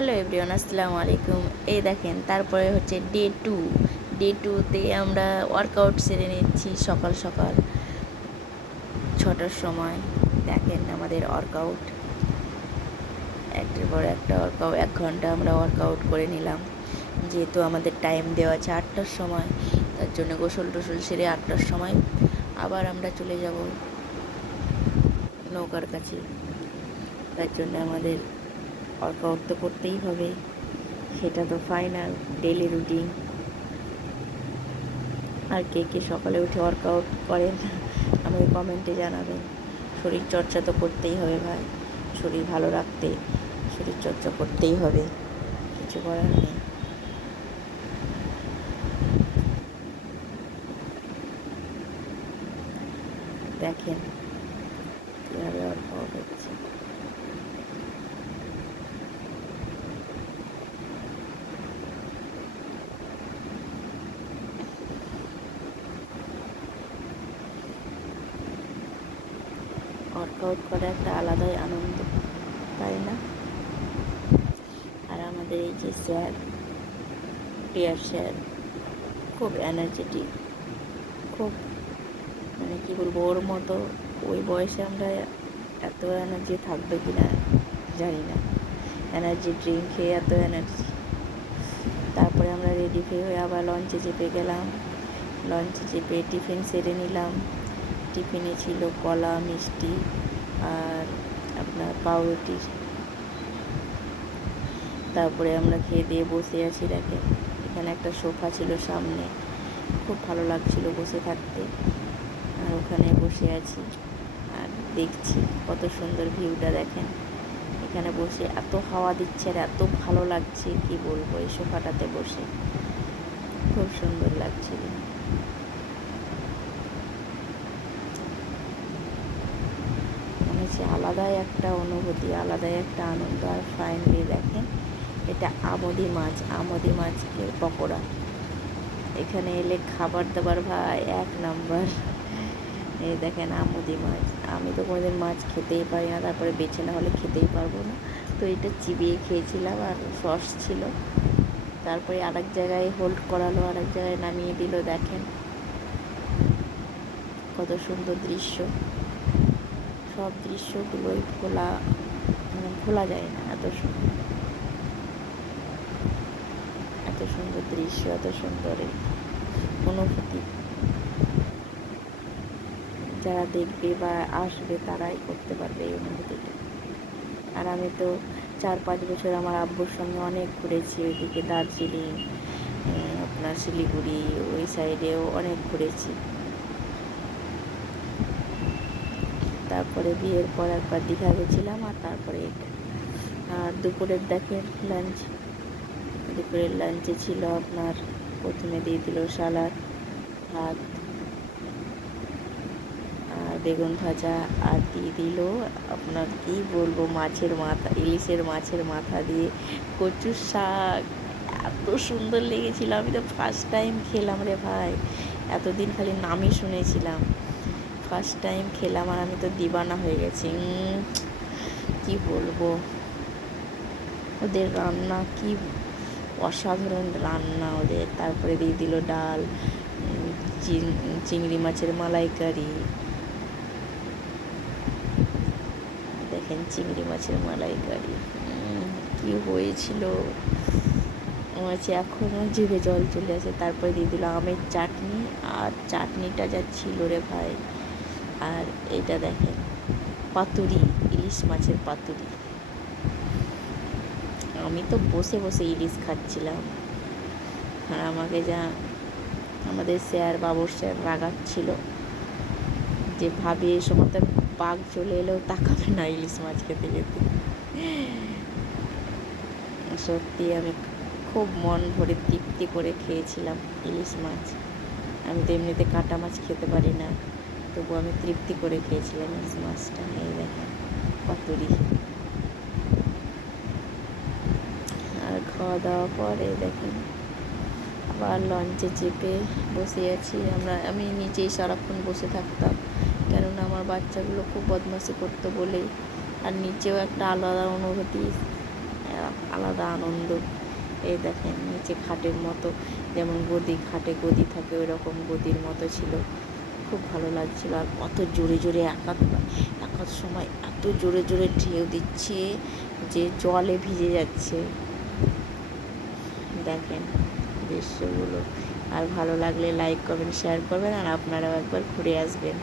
Hello everyone, আসসালামু আলাইকুম। এই দেখেন, তারপরে হচ্ছে ডে টু ডে টুতে আমরা ওয়ার্কআউট সেরে নিচ্ছি সকাল সকাল। ছটার সময় দেখেন আমাদের ওয়ার্কআউট একটার পর একটা ওয়ার্কআউট এক ঘণ্টা আমরা ওয়ার্কআউট করে নিলাম। যেহেতু আমাদের টাইম দেওয়া আছে আটটার সময়, তার জন্য গোসল টোসল সেরে আটটার সময় আবার আমরা চলে যাব নৌকার কাছে। তার জন্য আমাদের ওয়ার্কআউট তো করতেই হবে। সেটা তো ফাইনাল ডেলি রুটিন আর কে কে সকালে উঠে ওয়ার্কআউট করেন, আমাকে কমেন্টে জানাবেন। শরীর চর্চা তো করতেই হবে ভাই। শরীর ভালো রাখতে শরীর চর্চা করতেই হবে। কিছু করার নেই। দেখেন, কীভাবে ওয়ার্কআউট হচ্ছে। ওয়ার্কআউট করা একটা আলাদাই আনন্দ, তাই না? আর আমাদের এই যে স্যার টিয়ার স্যার, খুব এনার্জেটিক খুব মানে কী বলব, ওর মতো ওই বয়সে আমরা এত এনার্জি থাকবে কি না জানি না। এনার্জি ড্রিঙ্ক খেয়ে এত এনার্জি তারপরে আমরা রেডি হয়ে আবার লঞ্চে চেপে গেলাম। লঞ্চে চেপে টিফিন সেরে নিলাম। টিফিনে ছিল কলা, মিষ্টি আর আপনার পাউরুটি। তারপরে আমরা খেয়ে দিয়ে বসে আছি দেখেন এখানে একটা সোফা ছিল সামনে। খুব ভালো লাগছিল বসে থাকতে। আর ওখানে বসে আছি আর দেখছি কত সুন্দর ভিউটা দেখেন। এখানে বসে এত হাওয়া দিচ্ছে আর এত ভালো লাগছে, কি বলব এই সোফাটাতে বসে। খুব সুন্দর লাগছিল হচ্ছে আলাদাই একটা অনুভূতি, আলাদাই একটা আনন্দ। আর ফাইনালি দেখেন, এটা আমদি মাছ, আমদি মাছের পকোড়া। এখানে এলে খাবার দাবার ভাই, এক নাম্বার। এই দেখেন আমুদি মাছ। আমি তো কোনোদিন মাছ খেতেই পারি না, তারপরে বেছে না হলে খেতেই পারব না। তো এটা চিবিয়ে খেয়েছিলাম আর সস ছিল। তারপরে আরেক জায়গায় হোল্ড করালো, আরেক জায়গায় নামিয়ে দিল, দেখেন। কত সুন্দর দৃশ্য। সব দৃশ্যগুলোই ভোলা মানে ভোলা যায় না, এত সুন্দর। এত সুন্দর দৃশ্য, এত সুন্দর অনুভূতি। যারা দেখবে বা আসবে, তারাই করতে পারবে এই অনুভূতিটা। আর আমি তো চার পাঁচ বছর আমার আব্বুর সঙ্গে অনেক ঘুরেছি, ওইদিকে দার্জিলিং আপনার শিলিগুড়ি, ওই সাইডেও অনেক ঘুরেছি তারপরে বিয়ের পর একবার দীঘা গেছিলাম আর তারপরে আর দুপুরের দেখেন লাঞ্চ দুপুরের লাঞ্চে ছিল আপনার প্রথমে দিয়ে দিল সালাদ, ভাত আর বেগুন ভাজা আর দিয়ে দিল আপনার কি বলব মাছের মাথা, ইলিশের মাছের মাথা দিয়ে কচুর শাক। এত সুন্দর লেগেছিল, আমি তো ফার্স্ট টাইম খেলাম রে ভাই। এতদিন খালি নামই শুনেছিলাম। ফার্স্ট টাইম খেলাম আর আমি তো দিবানা হয়ে গেছি। কি বলব? ওদের রান্না কি অসাধারণ রান্না ওদের। তারপরে দিয়ে দিল ডাল চিংড়ি মাছের মালাইকারি। দেখেন চিংড়ি মাছের মালাইকারি। কি হয়েছিল? হচ্ছে এখনও জিভে জল চলে আসে। তারপরে দিয়ে দিল আমের চাটনি। আর চাটনিটা যা ছিল রে ভাই আর এটা দেখেন, পাতুরি, ইলিশ মাছের পাতুরি। আমি তো বসে বসে ইলিশ খাচ্ছিলাম। আর আমাকে যা, আমাদের স্যার বাবুর স্যার রাগাচ্ছিল যে ভাবে এই সময় তো বাঘ চলে এলেও তাকাবে না ইলিশ মাছ খেতে খেতে। সত্যি আমি খুব মন ভরে তৃপ্তি করে খেয়েছিলাম ইলিশ মাছ। আমি তো এমনিতে কাটা মাছ খেতে পারি না। তবু আমি তৃপ্তি করে খেয়েছিলাম ইলিশ মাছটা, এই দেখেন কতরি আর খাওয়া দাওয়া পরে দেখেন, আবার লঞ্চে চেপে বসে আছি আমরা। আমি নিচেই সারাক্ষণ বসে থাকতাম, কেননা আমার বাচ্চাগুলো খুব বদমাশি করতো বলেই, আর নিচেও একটা আলাদা অনুভূতি, আলাদা আনন্দ। এই দেখেন, নিচে খাটের মতো, যেমন গদি খাটে গদি থাকে ওই রকম গদির মতো ছিল। খুব ভালো লাগছিল। আর কত জোরে জোরে একাত একাত সময় এত জোরে জোরে ঢেউ দিচ্ছে যে জলে ভিজে যাচ্ছে। দেখেন দৃশ্যগুলো। আর ভালো লাগলে লাইক কমেন্ট শেয়ার করবেন আর আপনারাও একবার ঘুরে আসবেন।